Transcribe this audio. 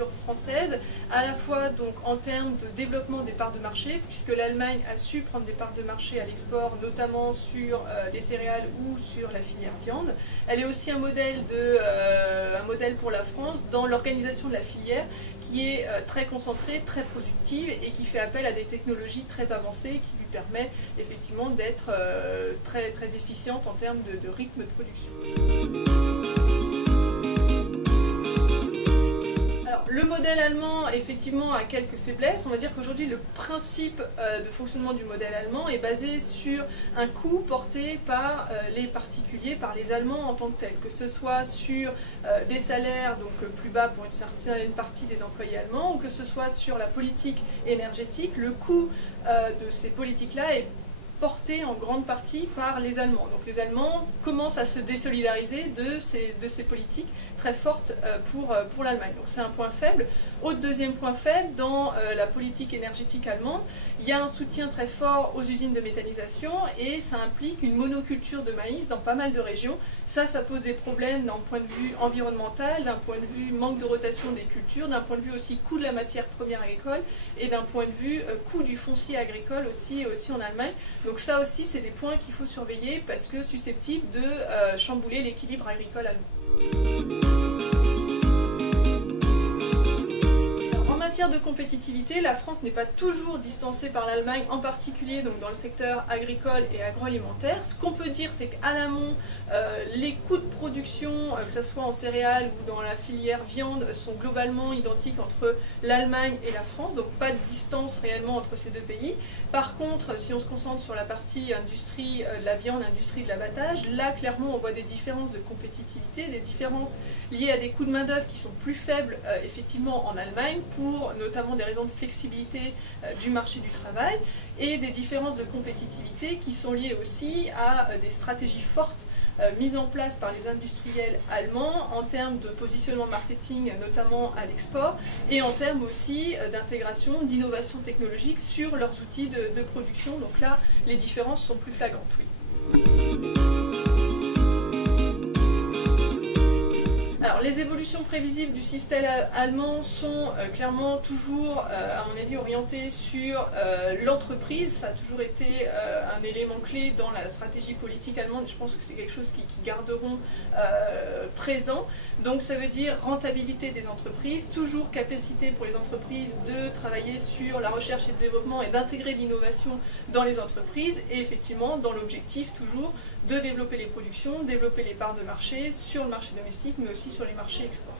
manufacture française, à la fois donc en termes de développement des parts de marché, puisque l'Allemagne a su prendre des parts de marché à l'export, notamment sur les céréales ou sur la filière viande. Elle est aussi un modèle pour la France dans l'organisation de la filière, qui est très concentrée, très productive et qui fait appel à des technologies très avancées qui lui permet effectivement d'être très, très efficiente en termes de rythme de production. Alors, le modèle allemand, effectivement, a quelques faiblesses. On va dire qu'aujourd'hui, le principe de fonctionnement du modèle allemand est basé sur un coût porté par les particuliers, par les Allemands en tant que tels, que ce soit sur des salaires donc plus bas pour une certaine partie des employés allemands, ou que ce soit sur la politique énergétique. Le coût de ces politiques-là est porté en grande partie par les Allemands. Donc les Allemands commencent à se désolidariser de ces politiques très fortes pour l'Allemagne. Donc c'est un point faible. Autre deuxième point faible, dans la politique énergétique allemande, il y a un soutien très fort aux usines de méthanisation et ça implique une monoculture de maïs dans pas mal de régions. Ça pose des problèmes d'un point de vue environnemental, d'un point de vue manque de rotation des cultures, d'un point de vue aussi coût de la matière première agricole et d'un point de vue coût du foncier agricole aussi en Allemagne. Donc ça aussi, c'est des points qu'il faut surveiller parce que susceptibles de chambouler l'équilibre agricole allemand. En matière de compétitivité, la France n'est pas toujours distancée par l'Allemagne, en particulier donc dans le secteur agricole et agroalimentaire. Ce qu'on peut dire, c'est qu'à l'amont, les coûts de production, que ce soit en céréales ou dans la filière viande, sont globalement identiques entre l'Allemagne et la France, donc pas de distance réellement entre ces deux pays. Par contre, si on se concentre sur la partie industrie de la viande, industrie de l'abattage, là clairement on voit des différences de compétitivité, des différences liées à des coûts de main-d'œuvre qui sont plus faibles effectivement en Allemagne, pour notamment des raisons de flexibilité du marché du travail, et des différences de compétitivité qui sont liées aussi à des stratégies fortes mises en place par les industriels allemands en termes de positionnement marketing, notamment à l'export, et en termes aussi d'intégration, d'innovation technologique sur leurs outils de production. Donc là, les différences sont plus flagrantes, oui. Alors, les évolutions prévisibles du système allemand sont clairement toujours, à mon avis, orientées sur l'entreprise. Ça a toujours été un élément clé dans la stratégie politique allemande. Je pense que c'est quelque chose qui garderont présent. Donc ça veut dire rentabilité des entreprises, toujours capacité pour les entreprises de travailler sur la recherche et le développement et d'intégrer l'innovation dans les entreprises, et effectivement dans l'objectif toujours de développer les productions, développer les parts de marché sur le marché domestique, mais aussi sur les marchés export.